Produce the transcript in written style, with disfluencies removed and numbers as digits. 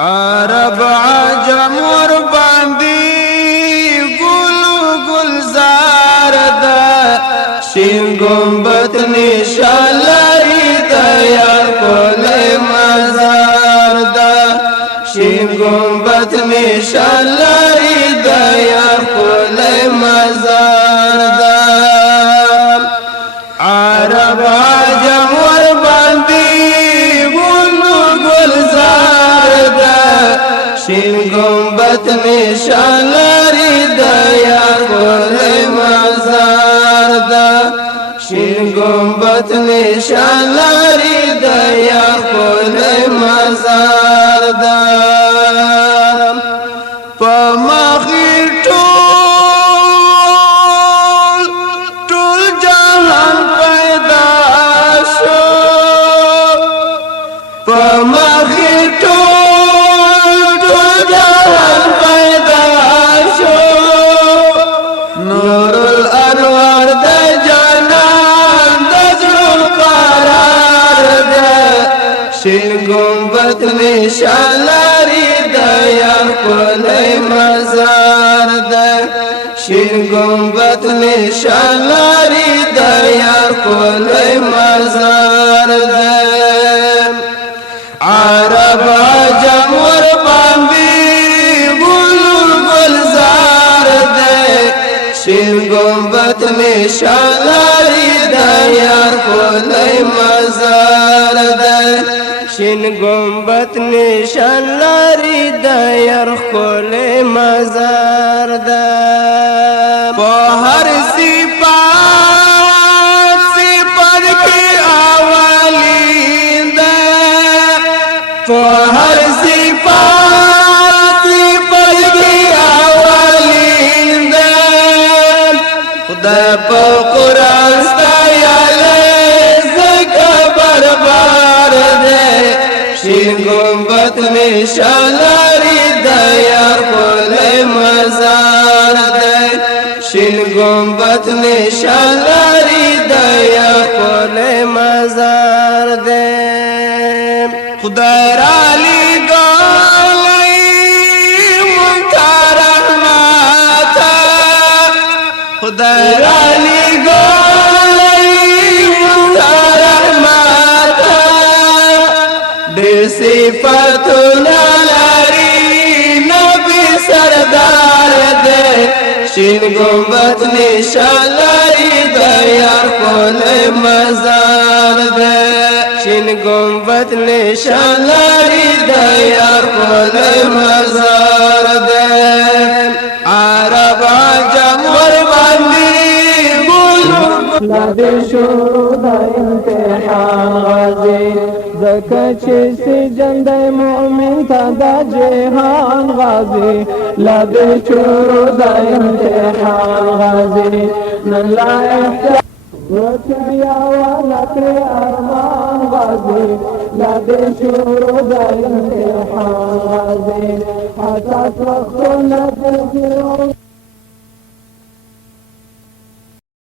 عرب عجم ور باندې ګل گلزار دا شین گنبد نشان لري د یار کولې مزار دا شین گنبد نشان لري د یار کولې مزار دا عرب عجم ور باندې ګل گلزار دا شین گنبد نشان لري د یار کولې مزار دا شین گنبد نشان لري د یار کولې مزار دا په مخې ټول جهان پیدا شو په مخې ټول جهان پیدا شو نور الانوار د جانان د زړه قرار ده شین گنبد نشان لري د یار کولې مزار ده شین گنبد نشان لري د یار کولې مزار ده عرب عجم ور باندې ګل گلزار ده شین گنبد نشان لري د یار کولې مزار ده شین گنبد نشان لري د یار کولې مزار ده په هر صفات کې اولین ده په هر صفات کې اولین ده خدای په قرآن ستایلی زکه بربار ده شین گنبد نشان لري د یار کولې مزار ده شین گنبد نشان لري د یار کولې مزار ده خدای را لېږلی مونږ ته رحمت خدای را لېږلی مونږ ته رحمت ډېر صفتونه لري نبي سردار ده شین گنبد نشان لري د یار کولې مزار ده شین گنبد نشان لري د یار کولې مزار ده عرب عجم ور باندې لا دې شروع د امتحان غازي زکه چې سجن د مؤمن ته د جهان غازي لا دې شروع د امتحان غازي نن لا احتیاج وتبيا ولكن ارمان غازي لا دې شروع د امتحان غازي حتى وقتنا تذكرون